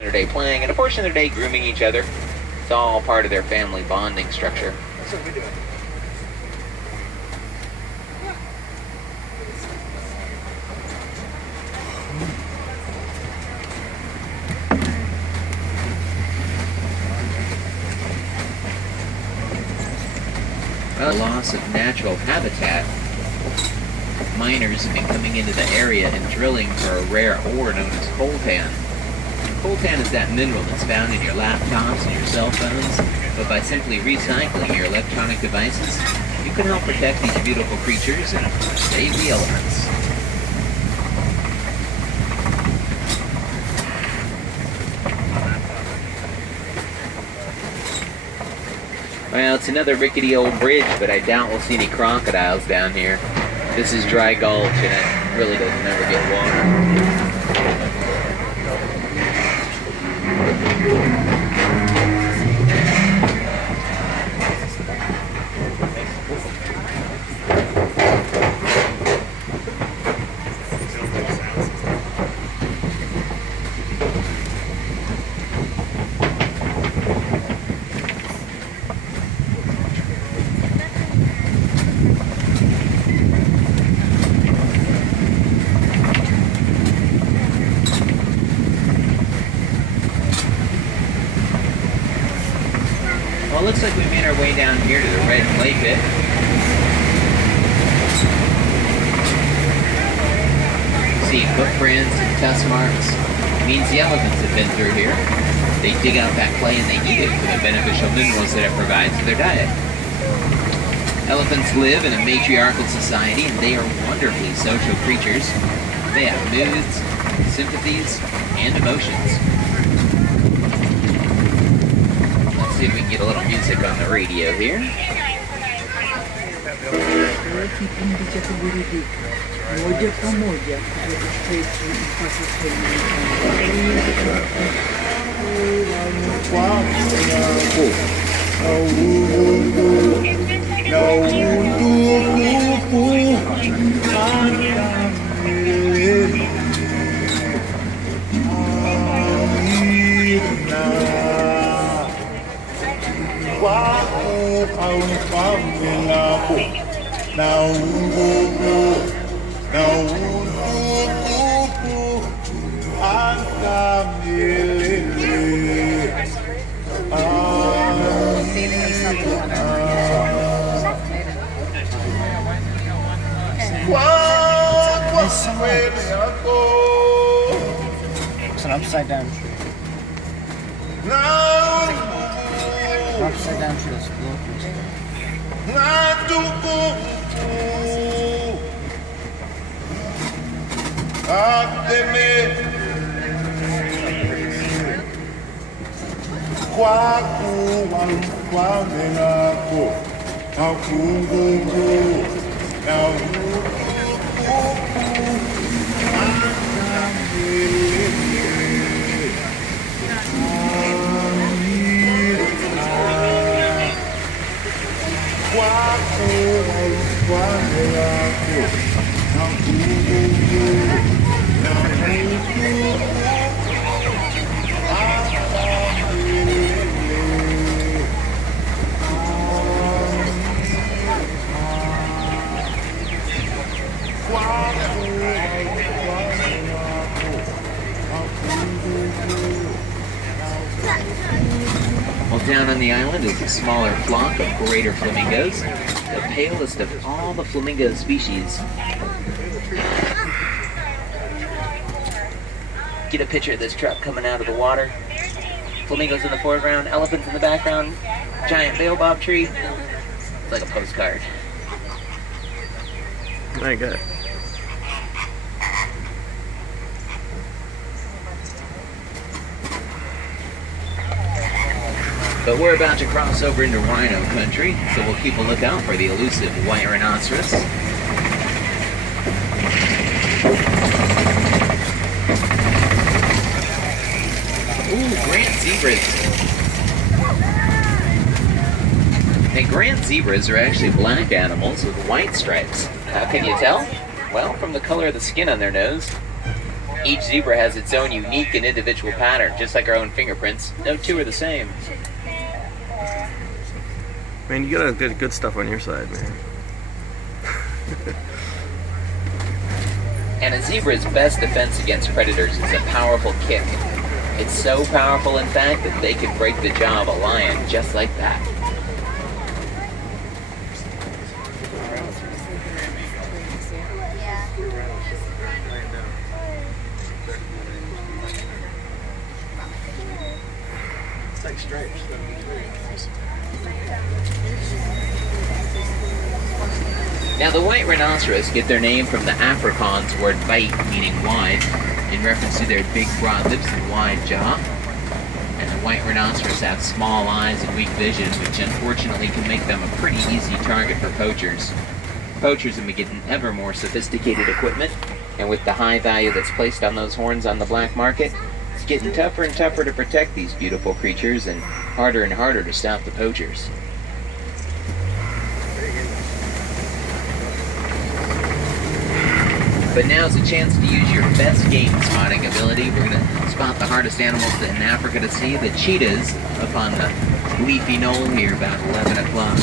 Their day playing and a portion of their day grooming each other. It's all part of their family bonding structure. That's what we do. Well, loss of natural habitat. Miners have been coming into the area and drilling for a rare ore known as coltan. Coltan is that mineral that's found in your laptops and your cell phones, but by simply recycling your electronic devices, you can help protect these beautiful creatures and save the elements. Well, it's another rickety old bridge, but I doubt we'll see any crocodiles down here. This is Dry Gulch, and it really doesn't ever get water. Well, it looks like we made our way down here to the red clay pit. See footprints and tusk marks. It means the elephants have been through here. They dig out that clay and they eat it for the beneficial minerals that it provides for their diet. Elephants live in a matriarchal society and they are wonderfully social creatures. They have moods, sympathies, and emotions. See if we can get a little music on the radio here. It's an upside down tree. An upside down tree that's broken. Well, down on the island is a smaller flock of greater flamingos, the palest of all the flamingo species. Get a picture of this truck coming out of the water. Flamingos in the foreground, elephants in the background, giant baobab tree. It's like a postcard. My God. But we're about to cross over into rhino country, so we'll keep a lookout for the elusive white rhinoceros. Ooh, Grant zebras. Hey, Grant zebras are actually black animals with white stripes. How can you tell? Well, from the color of the skin on their nose. Each zebra has its own unique and individual pattern, just like our own fingerprints. No two are the same. Man, you got good stuff on your side, man. And a zebra's best defense against predators is a powerful kick. It's so powerful, in fact, that they can break the jaw of a lion just like that. It's like stripes. Now, the white rhinoceros get their name from the Afrikaans word "wyd," meaning wide, in reference to their big, broad lips and wide jaw. And the white rhinoceros have small eyes and weak vision, which unfortunately can make them a pretty easy target for poachers. Poachers have been getting ever more sophisticated equipment, and with the high value that's placed on those horns on the black market, it's getting tougher and tougher to protect these beautiful creatures and harder to stop the poachers. But now's a chance to use your best game spotting ability. We're going to spot the hardest animals in Africa to see, the cheetahs, up on the leafy knoll here about 11 o'clock.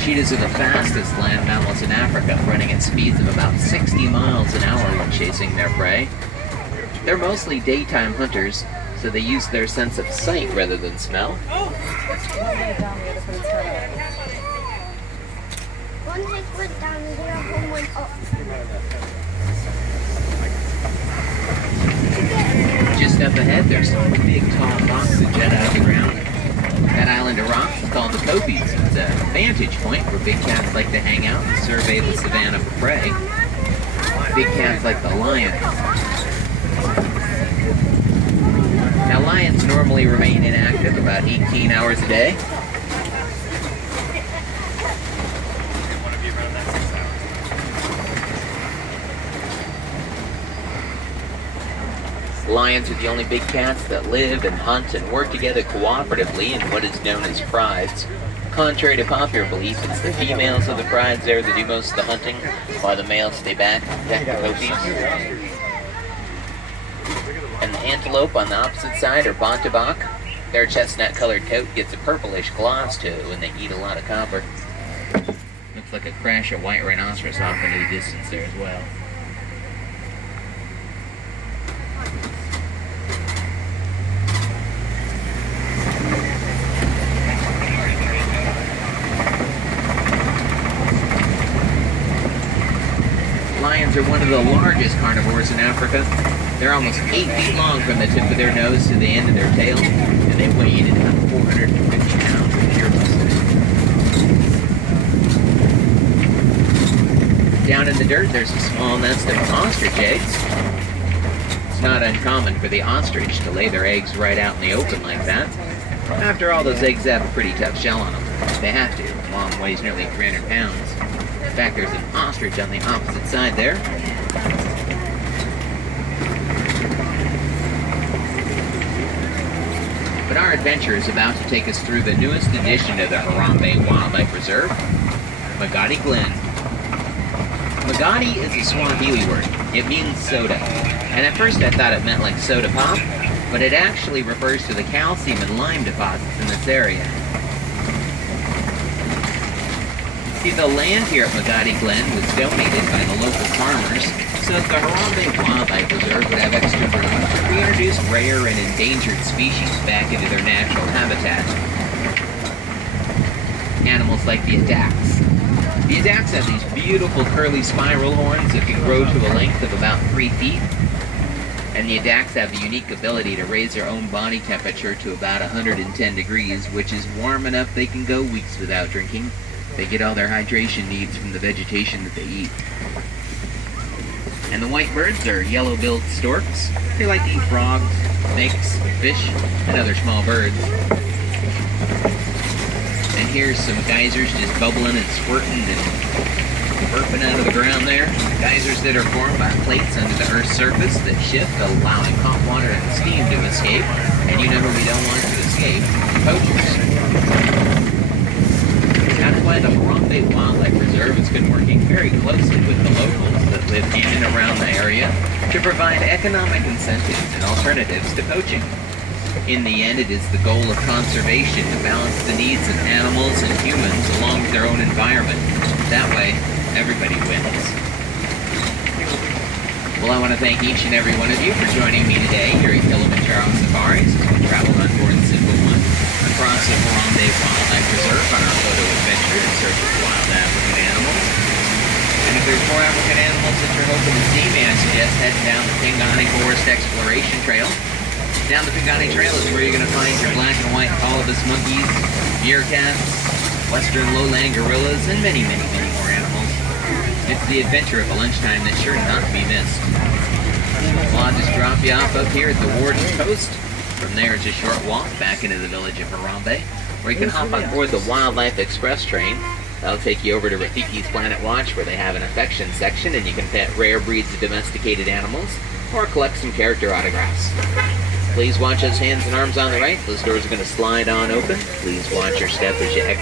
Cheetahs are the fastest land mammals in Africa, running at speeds of about 60 miles an hour when chasing their prey. They're mostly daytime hunters, so they use their sense of sight rather than smell. One leg went down and the other one went up. Just up ahead, there's some big tall rocks that jet out of the ground. That island of rocks is called the Koppies. It's a vantage point where big cats like to hang out and survey the savanna for prey. Big cats like the lion. Now, lions normally remain inactive about 18 hours a day. Lions are the only big cats that live and hunt and work together cooperatively in what is known as prides. Contrary to popular belief, it's the females of the prides there that do most of the hunting, while the males stay back and protect the Koppies. And the antelope on the opposite side are Bontebok. Their chestnut-colored coat gets a purplish gloss to it when they eat a lot of copper. Looks like a crash of white rhinoceros off into the distance there as well. Lions are one of the largest carnivores in Africa. They're almost 8 feet long from the tip of their nose to the end of their tail, and they weigh in at about 450 pounds of pure muscle. Down in the dirt, there's a small nest of ostrich eggs. It's not uncommon for the ostrich to lay their eggs right out in the open like that. After all, those eggs have a pretty tough shell on them. They have to. One weighs nearly 300 pounds. In fact, there's an ostrich on the opposite side there. But our adventure is about to take us through the newest addition to the Harambe Wildlife Reserve, Magadi Glen. Magadi is a Swahili word. It means soda. And at first I thought it meant like soda pop, but it actually refers to the calcium and lime deposits in this area. See, the land here at Magadi Glen was donated by the local farmers so that the Harambe Wildlife Reserve would have extra room to reintroduce rare and endangered species back into their natural habitat. Animals like the addax. The addax have these beautiful curly spiral horns that can grow to a length of about 3 feet. And the addax have the unique ability to raise their own body temperature to about 110 degrees, which is warm enough they can go weeks without drinking. They get all their hydration needs from the vegetation that they eat. And the white birds are yellow-billed storks. They like to eat frogs, snakes, fish, and other small birds. And here's some geysers just bubbling and squirting and burping out of the ground there. Geysers that are formed by plates under the Earth's surface that shift, allowing hot water and steam to escape. And you know who we don't want to escape? Poachers. Now, to why the Harambe Wildlife Reserve has been working very closely with the locals that live in and around the area to provide economic incentives and alternatives to poaching. In the end, it is the goal of conservation to balance the needs of animals and humans along with their own environment. That way, everybody wins. Well, I want to thank each and every one of you for joining me today here at Kilimanjaro Safaris as we travel on board the Simple One across the Harambe Wildlife Reserve on our photo adventure in search of wild African animals. And if there's more African animals that you're hoping to see, may I suggest heading down the Pingani Forest Exploration Trail. Down the Pingani Trail is where you're going to find your black and white colobus monkeys, meerkats, western lowland gorillas, and many, many, many more animals. It's the adventure of a lunchtime that's sure not to be missed. Well, I'll just drop you off up here at the Warden's Post. From there, it's a short walk back into the village of Harambe, where you can hop on board the Wildlife Express train. That'll take you over to Rafiki's Planet Watch, where they have an affection section, and you can pet rare breeds of domesticated animals, or collect some character autographs. Please watch those hands and arms on the right. Those doors are going to slide on open. Please watch your step as you exit.